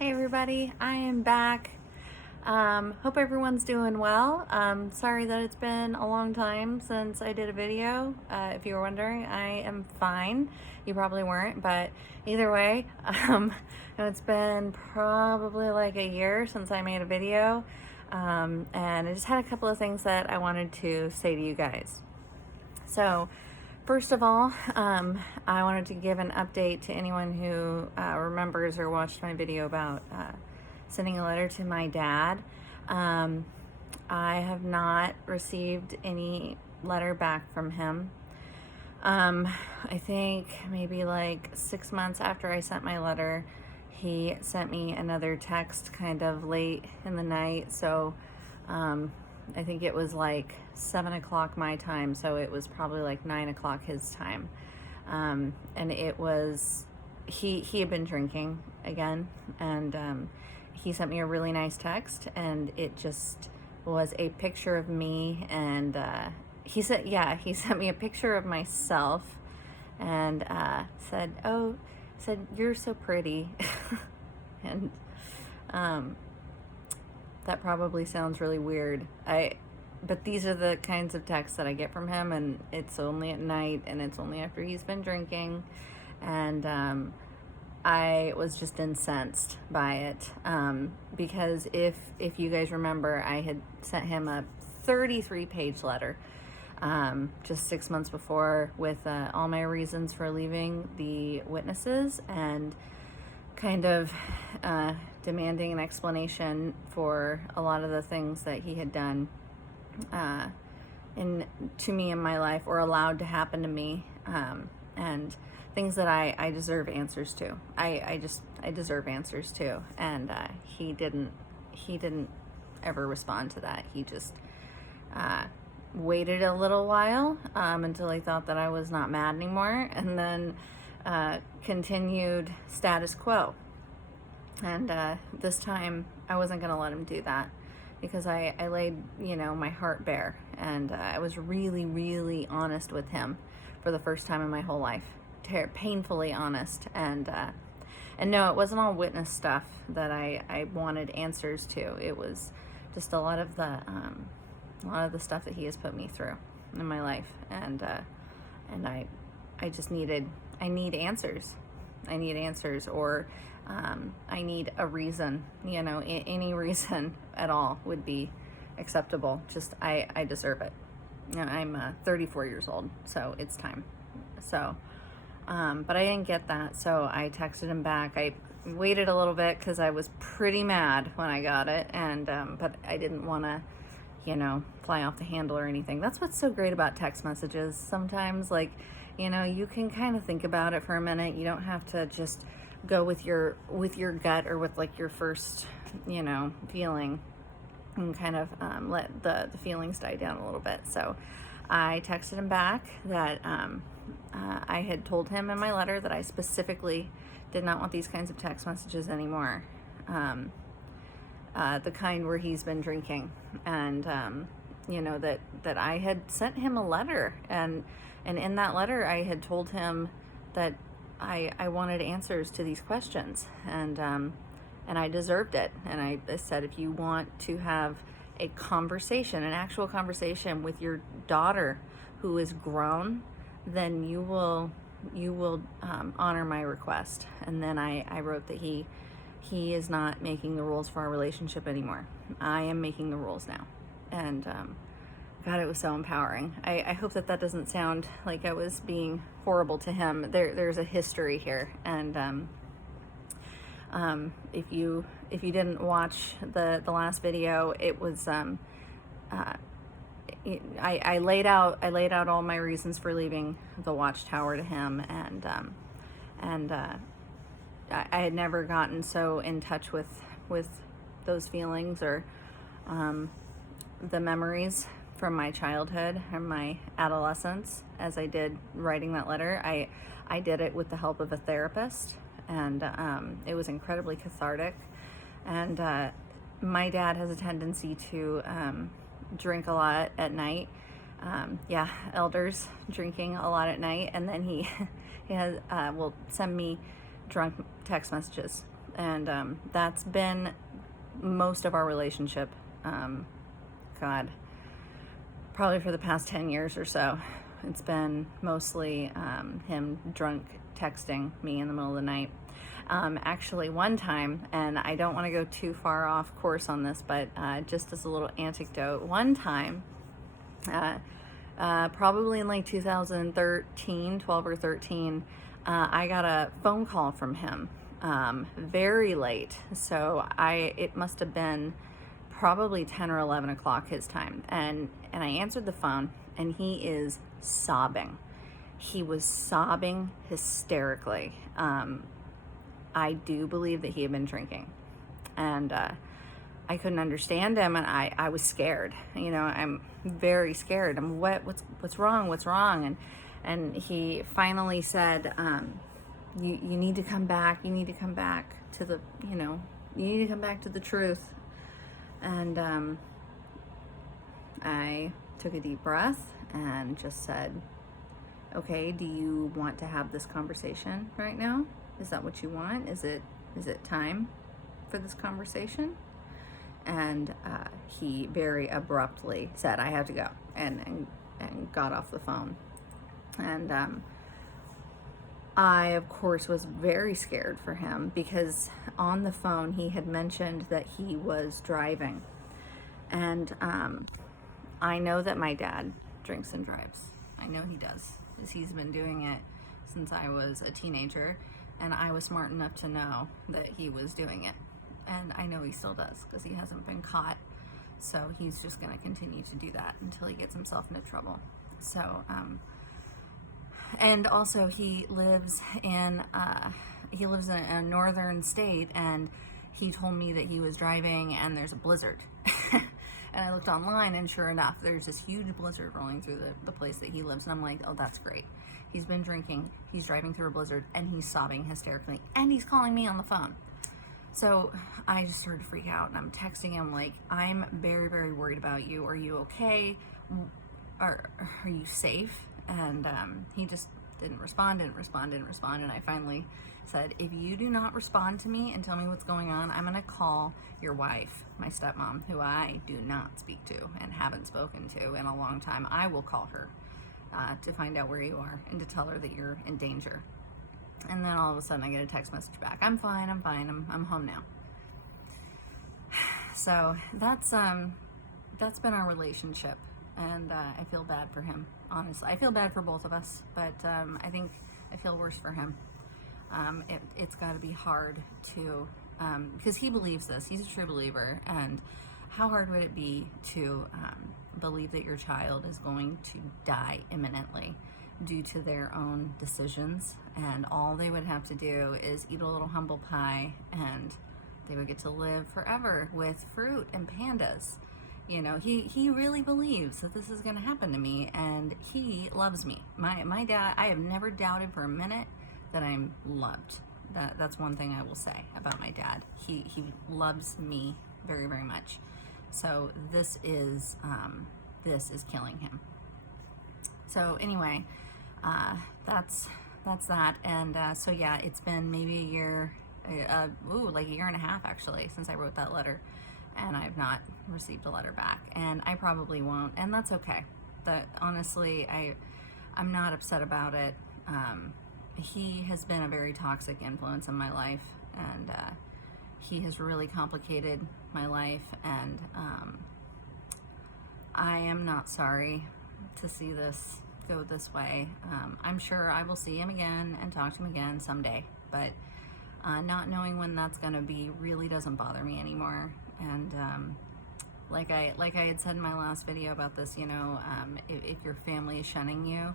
Hey everybody, I am back. Hope everyone's doing well. Sorry that it's been a long time since I did a video. If you were wondering, I am fine. You probably weren't, but either way, it's been probably like a year since I made a video. And I just had a couple of things that I wanted to say to you guys. So, first of all, I wanted to give an update to anyone who remembers or watched my video about sending a letter to my dad. I have not received any letter back from him. I think maybe like 6 months after I sent my letter, he sent me another text kind of late in the night. So I think it was like 7 o'clock my time, so it was probably like 9 o'clock his time. And it was, he had been drinking again, and he sent me a really nice text, and it just was a picture of me, and he sent me a picture of myself, and said, "You're so pretty." And that probably sounds really weird. But these are the kinds of texts that I get from him, and it's only at night, and it's only after he's been drinking, and I was just incensed by it, because if you guys remember, I had sent him a 33-page letter just 6 months before with all my reasons for leaving the witnesses, and kind of demanding an explanation for a lot of the things that he had done to me in my life, or allowed to happen to me, and things that I deserve answers to. I deserve answers to, and he didn't ever respond to that. He just waited a little while until he thought that I was not mad anymore, and then continued status quo. And this time I wasn't going to let him do that, because I laid, my heart bare, and I was really, really honest with him for the first time in my whole life. Painfully honest. And no, it wasn't all witness stuff that I wanted answers to. It was just a lot of the stuff that he has put me through in my life, and I just need answers. I need answers, or I need a reason. Any reason at all would be acceptable. Just I deserve it. I'm 34 years old, so it's time. So, but I didn't get that, so I texted him back. I waited a little bit because I was pretty mad when I got it, and but I didn't want to, fly off the handle or anything. That's what's so great about text messages. Sometimes, like, you can kind of think about it for a minute. You don't have to just go with your gut, or with like your first, feeling, and kind of let the feelings die down a little bit. So I texted him back that I had told him in my letter that I specifically did not want these kinds of text messages anymore. The kind where he's been drinking, and that I had sent him a letter, and in that letter I had told him that I wanted answers to these questions, and I deserved it. And I said, if you want to have a conversation, an actual conversation with your daughter who is grown, then you will honor my request. And then I wrote that he is not making the rules for our relationship anymore. I am making the rules now. And God, it was so empowering. I hope that doesn't sound like I was being horrible to him. There's a history here, and if you didn't watch the last video, it was I laid out all my reasons for leaving the Watchtower to him, and I had never gotten so in touch with those feelings, or the memories from my childhood and my adolescence as I did writing that letter. I did it with the help of a therapist, and it was incredibly cathartic. And my dad has a tendency to drink a lot at night. Elders drinking a lot at night, and then he will send me drunk text messages, And that's been most of our relationship. God, probably for the past 10 years or so. It's been mostly him drunk texting me in the middle of the night. Actually, one time, and I don't want to go too far off course on this, but just as a little anecdote, one time, probably in like 2013, 12 or 13, I got a phone call from him very late. So it must have been probably 10 or 11 o'clock his time. And I answered the phone, and he is sobbing. He was sobbing hysterically. I do believe that he had been drinking. And I couldn't understand him, and I was scared. You know, I'm very scared. What's wrong? What's wrong? And he finally said, you need to come back. You need to come back to the, you need to come back to the truth. And I took a deep breath and just said, okay, do you want to have this conversation right now? Is that what you want? Is it time for this conversation? And he very abruptly said, I have to go, and got off the phone. And I, of course, was very scared for him, because on the phone he had mentioned that he was driving. And I know that my dad drinks and drives. I know he does, because he's been doing it since I was a teenager, and I was smart enough to know that he was doing it. And I know he still does, because he hasn't been caught. So he's just going to continue to do that until he gets himself into trouble. So, and also he lives in a northern state, and he told me that he was driving and there's a blizzard. And I looked online, and sure enough, there's this huge blizzard rolling through the place that he lives. And I'm like, oh, that's great. He's been drinking, he's driving through a blizzard, and he's sobbing hysterically, and he's calling me on the phone. So I just started to freak out, and I'm texting him like, I'm very, very worried about you. Are you okay? Are you safe? And he just didn't respond. And I finally said, if you do not respond to me and tell me what's going on, I'm going to call your wife, my stepmom, who I do not speak to and haven't spoken to in a long time. I will call her to find out where you are and to tell her that you're in danger. And then all of a sudden I get a text message back. I'm fine. I'm home now. So that's been our relationship. And I feel bad for him, honestly. I feel bad for both of us, but I think I feel worse for him. It's got to be hard to, because he believes this. He's a true believer. And how hard would it be to believe that your child is going to die imminently due to their own decisions, and all they would have to do is eat a little humble pie, and they would get to live forever with fruit and pandas. You know, he really believes that this is going to happen to me, and he loves me. My dad, I have never doubted for a minute that I'm loved. That's one thing I will say about my dad. He loves me very, very much. So this is killing him. So anyway, that's that. And so yeah, it's been maybe a year, like a year and a half actually, since I wrote that letter, and I've not received a letter back, and I probably won't, and that's okay. That honestly, I'm not upset about it. He has been a very toxic influence in my life, and he has really complicated my life, and I am not sorry to see this go this way. I'm sure I will see him again and talk to him again someday, but not knowing when that's going to be really doesn't bother me anymore. And like I had said in my last video about this, you know, if your family is shunning you,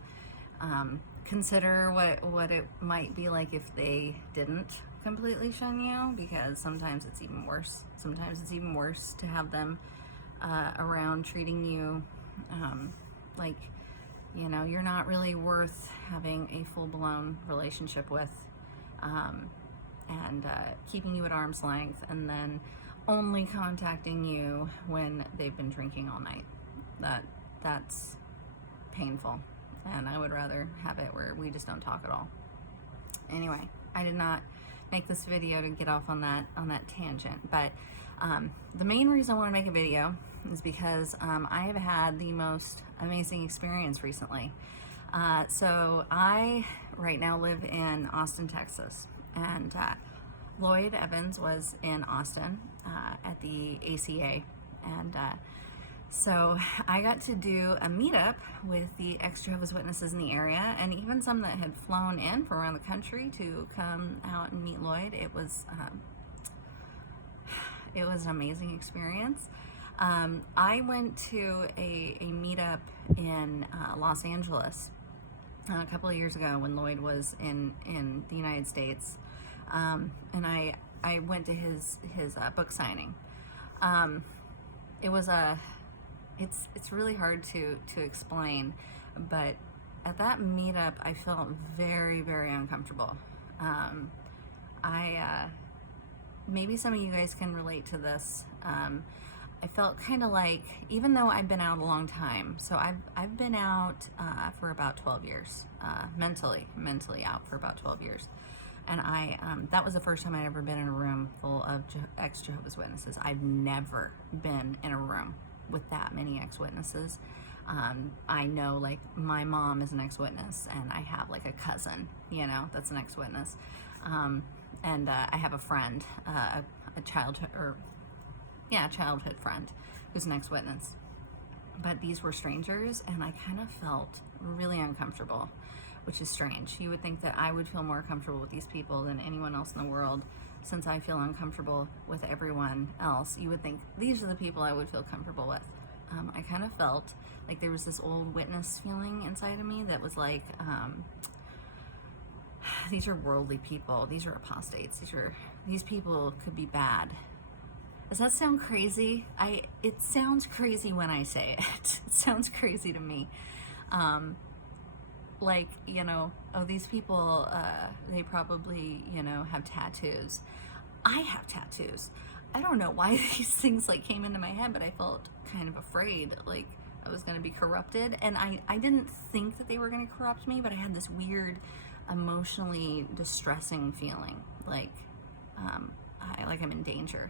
consider what it might be like if they didn't completely shun you, because sometimes it's even worse. Sometimes it's even worse to have them around treating you like, you know, you're not really worth having a full-blown relationship with, and keeping you at arm's length, and then only contacting you when they've been drinking all night. That's painful, and I would rather have it where we just don't talk at all. Anyway, I did not make this video to get off on that tangent. But the main reason I want to make a video is because I have had the most amazing experience recently. So I right now live in Austin, Texas, and Lloyd Evans was in Austin at the ACA, and so I got to do a meetup with the ex-Jehovah's Witnesses in the area, and even some that had flown in from around the country to come out and meet Lloyd. It was an amazing experience. I went to a meetup in Los Angeles a couple of years ago when Lloyd was in the United States, and I went to his book signing. It's really hard to explain, but at that meetup I felt very, very uncomfortable. Maybe some of you guys can relate to this. I felt kind of like, even though I've been out a long time, so I've been out for about 12 years, mentally out for about 12 years. And that was the first time I'd ever been in a room full of ex-Jehovah's Witnesses. I've never been in a room with that many ex-witnesses. I know, like, my mom is an ex-witness, and I have like a cousin, that's an ex-witness. And I have a friend, a childhood friend who's an ex-witness. But these were strangers, and I kind of felt really uncomfortable, which is strange. You would think that I would feel more comfortable with these people than anyone else in the world. Since I feel uncomfortable with everyone else, you would think these are the people I would feel comfortable with. I kind of felt like there was this old witness feeling inside of me that was like, these are worldly people, these are apostates, these people could be bad. Does that sound crazy? It sounds crazy when I say it. It sounds crazy to me. Like, these people, they probably, have tattoos. I have tattoos. I don't know why these things like came into my head, but I felt kind of afraid, like I was going to be corrupted. And I didn't think that they were going to corrupt me, but I had this weird, emotionally distressing feeling, like I'm in danger,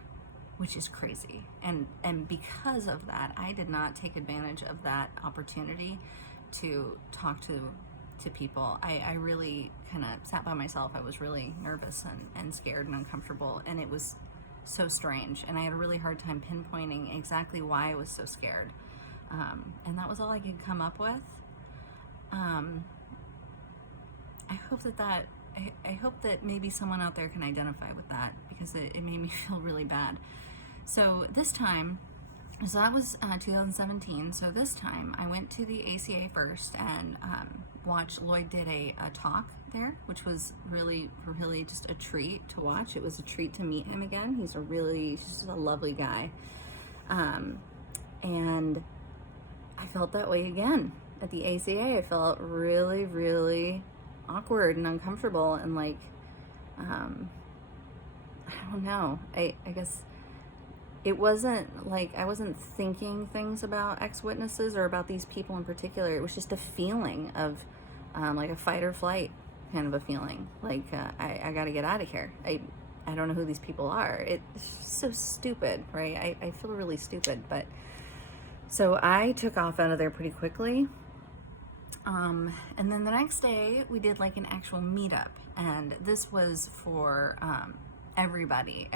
which is crazy. And because of that, I did not take advantage of that opportunity to talk to people. I really kind of sat by myself. I was really nervous and scared and uncomfortable, and it was so strange, and I had a really hard time pinpointing exactly why I was so scared, and that was all I could come up with. I hope that maybe someone out there can identify with that, because it made me feel really bad. So this time, so that was 2017. So this time I went to the ACA first and watched Lloyd did a talk there, which was really, really just a treat to watch. It was a treat to meet him again. He's just a lovely guy. And I felt that way again at the ACA. I felt really, really awkward and uncomfortable, and like, I don't know. I guess it wasn't like I wasn't thinking things about ex-witnesses or about these people in particular. It was just a feeling of like a fight or flight kind of a feeling. Like I got to get out of here. I don't know who these people are. It's so stupid, right? I feel really stupid. But so I took off out of there pretty quickly. And then the next day we did like an actual meetup, and this was for everybody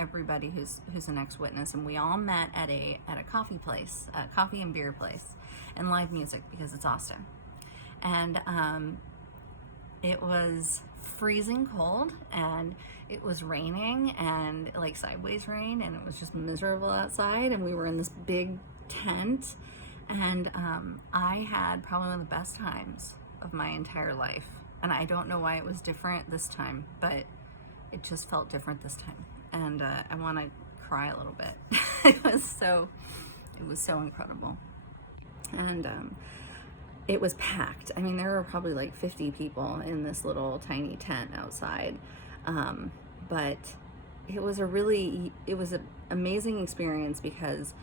who's an ex-witness, and we all met at a coffee place, a coffee and beer place, and live music, because it's Austin. And it was freezing cold, and it was raining, and like sideways rain, and it was just miserable outside, and we were in this big tent, and I had probably one of the best times of my entire life. And I don't know why it was different this time, but it just felt different this time, and I want to cry a little bit. It was so incredible, and it was packed. I mean, there were probably like 50 people in this little tiny tent outside, but it was an amazing experience, because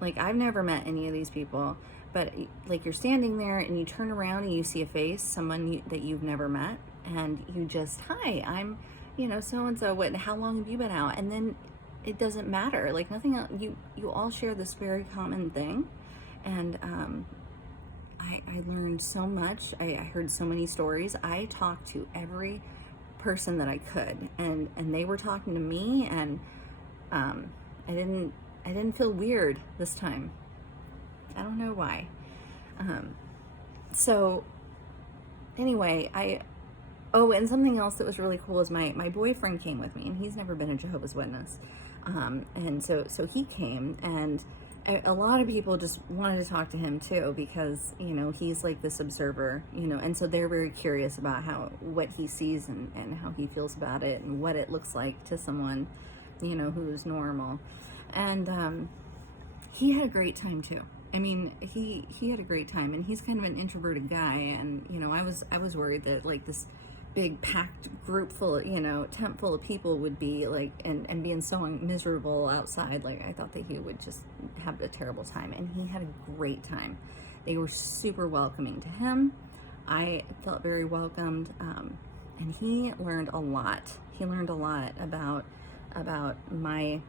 like, I've never met any of these people, but like, you're standing there and you turn around and you see a face, someone that you've never met, and you just, hi, I'm so-and-so, how long have you been out? And then it doesn't matter. Like nothing else, you all share this very common thing. And I learned so much. I heard so many stories. I talked to every person that I could, and they were talking to me, and I didn't feel weird this time. I don't know why. So anyway, and something else that was really cool is my boyfriend came with me, and he's never been a Jehovah's Witness. And so he came, and a lot of people just wanted to talk to him too, because, he's like this observer, and so they're very curious about what he sees and how he feels about it and what it looks like to someone, who's normal. And he had a great time too. I mean, he had a great time, and he's kind of an introverted guy, and I was worried that like this big packed group full of, tent full of people would be like, and being so miserable outside, like I thought that he would just have a terrible time, and he had a great time. They were super welcoming to him. I felt very welcomed, and he learned a lot. He learned a lot about my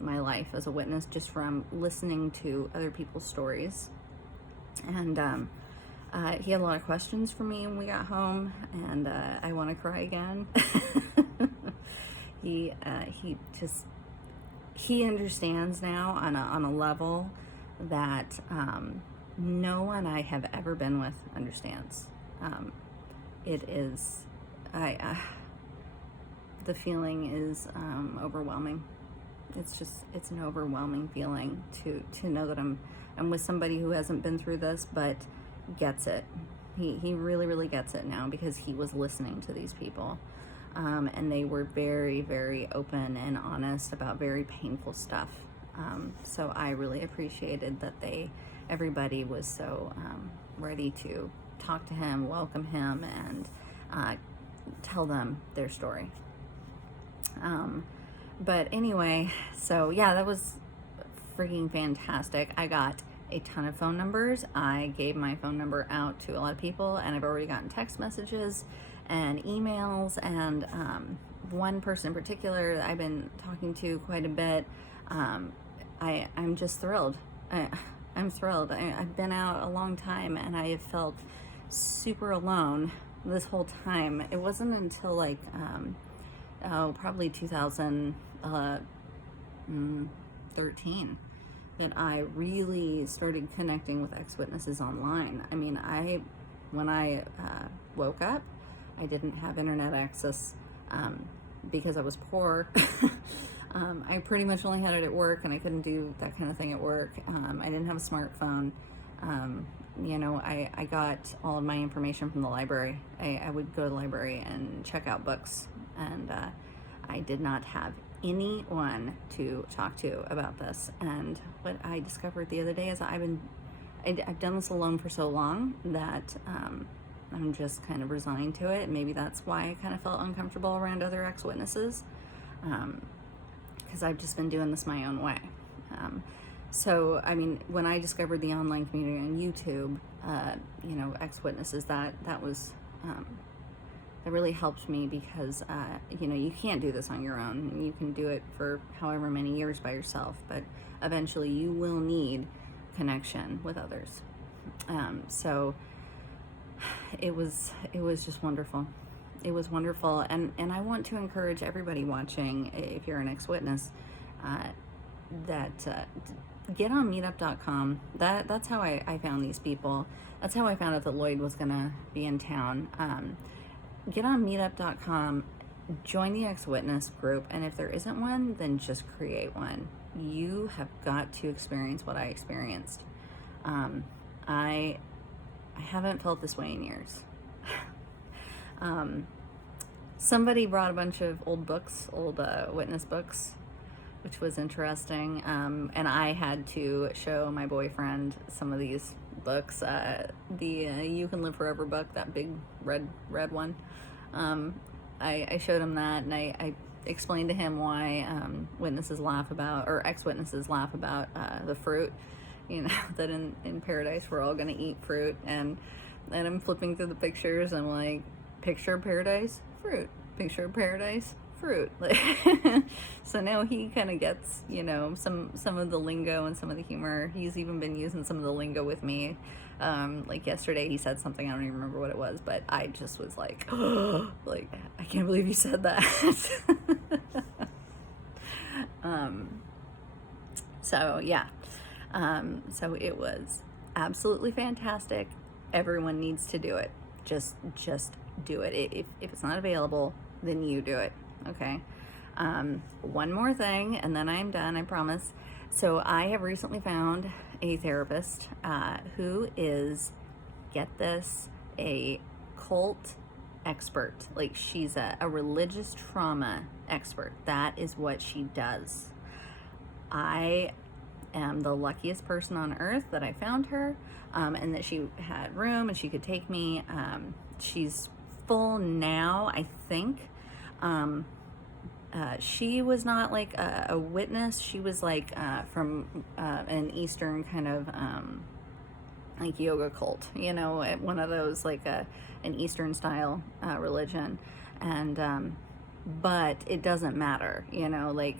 life as a witness, just from listening to other people's stories. And he had a lot of questions for me when we got home, and I want to cry again. He understands now on a level that no one I have ever been with understands. It is, the feeling is overwhelming. It's an overwhelming feeling to know that I'm with somebody who hasn't been through this, but gets it. He really, really gets it now, because he was listening to these people, and they were very, very open and honest about very painful stuff. So I really appreciated that everybody was so ready to talk to him, welcome him, and tell them their story. But anyway, so yeah, that was freaking fantastic. I got a ton of phone numbers. I gave my phone number out to a lot of people, and I've already gotten text messages and emails, and one person in particular that I've been talking to quite a bit. I'm just thrilled. I'm thrilled. I've been out a long time, and I have felt super alone this whole time. It wasn't until like probably 2013 that I really started connecting with ex-witnesses online. I mean, when I woke up, I didn't have internet access because I was poor. I pretty much only had it at work, and I couldn't do that kind of thing at work. I didn't have a smartphone. I got all of my information from the library. I would go to the library and check out books, and I did not have anyone to talk to about this. And what I discovered the other day is I've done this alone for so long that I'm just kind of resigned to it. Maybe that's why I kind of felt uncomfortable around other ex-witnesses, because I've just been doing this my own way. So, I mean, when I discovered the online community on YouTube, ex-witnesses, that was that really helped me, because you can't do this on your own. You can do it for however many years by yourself, but eventually you will need connection with others. So it was just wonderful. It was wonderful, and I want to encourage everybody watching, if you're an ex-witness, that get on meetup.com. That's how I found these people. That's how I found out that Lloyd was gonna be in town. Get on meetup.com, join the ex-witness group, and if there isn't one, then just create one. You have got to experience what I experienced. I haven't felt this way in years. Somebody brought a bunch of old witness books, which was interesting, and I had to show my boyfriend some of these books. The You Can Live Forever book, that big red one. I showed him that, and I explained to him why ex-witnesses laugh about the fruit, that in paradise we're all going to eat fruit, and I'm flipping through the pictures, and I'm like, picture of paradise, fruit, picture of paradise, fruit. So now he kind of gets, you know, some of the lingo and some of the humor. He's even been using some of the lingo with me. Like yesterday he said something, I don't even remember what it was, but I just was like, oh, like, I can't believe you said that. So yeah, so it was absolutely fantastic. Everyone needs to do it. Just do it. If it's not available, then you do it. Okay. One more thing, and then I'm done, I promise. So I have recently found a therapist who is, get this, a cult expert. Like, she's a religious trauma expert. That is what she does. I am the luckiest person on earth that I found her, and that she had room and she could take me. She's full now, I think. She was not like a witness. She was like from an Eastern kind of like yoga cult, you know, one of those, like an Eastern style religion. And but it doesn't matter, you know, like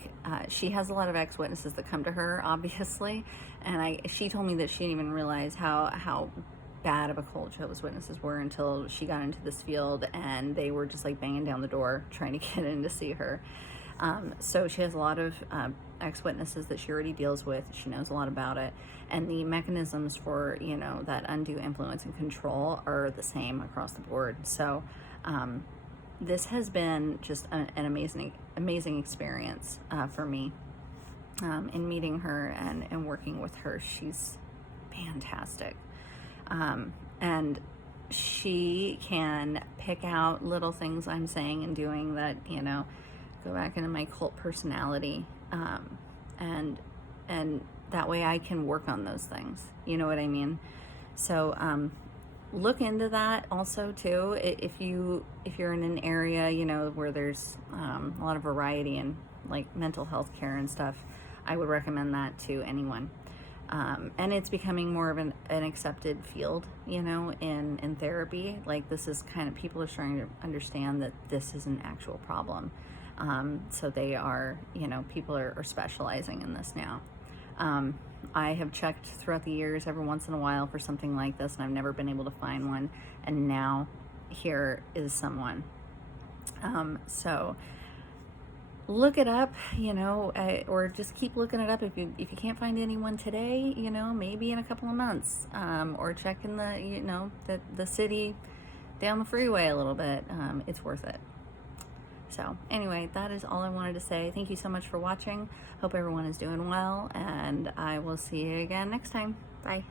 she has a lot of ex-witnesses that come to her, obviously, and she told me that she didn't even realize how bad of a cult Jehovah's Witnesses were until she got into this field, and they were just like banging down the door trying to get in to see her. So she has a lot of ex-witnesses that she already deals with. She knows a lot about it, and the mechanisms for, you know, that undue influence and control are the same across the board. So this has been just an amazing experience for me in meeting her and working with her. She's fantastic. And she can pick out little things I'm saying and doing that, you know, go back into my cult personality, and that way I can work on those things. You know what I mean? So look into that also too. If you're in an area, you know, where there's a lot of variety in like mental health care and stuff, I would recommend that to anyone. And it's becoming more of an accepted field, you know, in therapy. Like, this is kind of, people are starting to understand that this is an actual problem. So they are, you know, people are specializing in this now. I have checked throughout the years every once in a while for something like this, and I've never been able to find one. And now here is someone. So look it up, you know, or just keep looking it up. If you can't find anyone today, you know, maybe in a couple of months, or check in the, you know, the city down the freeway a little bit. It's worth it. So anyway, that is all I wanted to say. Thank you so much for watching. Hope everyone is doing well, and I will see you again next time. Bye.